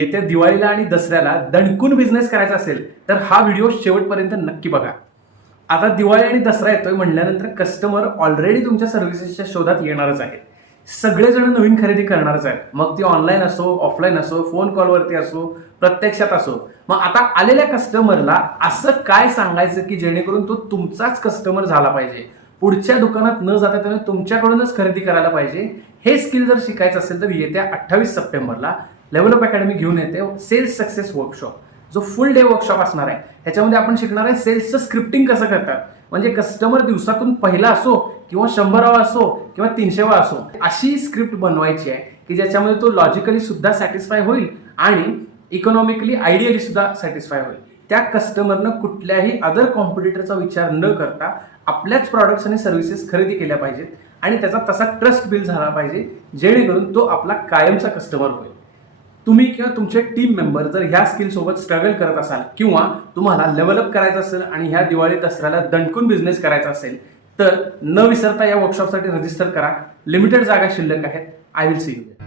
येत्या दिवाळीला आणि दसऱ्याला दणकून बिझनेस करायचा असेल तर हा व्हिडिओ शेवटपर्यंत नक्की बघा. आता दिवाळी आणि दसरा येतोय म्हणल्यानंतर कस्टमर ऑलरेडी तुमच्या सर्व्हिसेसच्या शोधात येणारच आहेत. सगळेजण नवीन खरेदी करणारच आहेत, मग ती ऑनलाईन असो, ऑफलाईन असो, फोन कॉलवरती असो, प्रत्यक्षात असो. मग आता आलेल्या कस्टमरला असं काय सांगायचं की जेणेकरून तो तुमचाच कस्टमर झाला पाहिजे, पुढच्या दुकानात न जाता त्याने तुमच्याकडूनच खरेदी करायला पाहिजे. हे स्किल जर शिकायचं असेल तर येत्या 28 सप्टेंबरला लेव्हल अकॅडमी घेऊन येते सेल्स सक्सेस वर्कशॉप, जो फुल डे वर्कशॉप असणार आहे. ह्याच्यामध्ये आपण शिकणार आहे सेल्सचं स्क्रिप्टिंग कसं करतात, म्हणजे कस्टमर दिवसातून पहिला असो किंवा 100वा असो किंवा 300वा असो, अशी स्क्रिप्ट बनवायची आहे की ज्याच्यामध्ये तो लॉजिकली सुद्धा सॅटिस्फाय होईल आणि इकॉनॉमिकली आयडियली सुद्धा सॅटिस्फाय होईल. त्या कस्टमरनं कुठल्याही अदर कॉम्पिटिटरचा विचार न करता आपल्याच प्रॉडक्ट्स आणि सर्व्हिसेस खरेदी केल्या पाहिजेत आणि त्याचा तसा ट्रस्ट बिल्ड झाला पाहिजे, जेणेकरून तो आपला कायमचा कस्टमर होईल. तुम्ही किंवा तुमचे टीम मेंबर जर ह्या स्किल सोबत स्ट्रगल करत असाल किंवा तुम्हाला लेव्हलअप करायचं असेल आणि ह्या दिवाळी दसऱ्याला दणकून बिझनेस करायचा असेल तर न विसरता या वर्कशॉपसाठी रजिस्टर करा. लिमिटेड जागा शिल्लक आहेत. I will see you.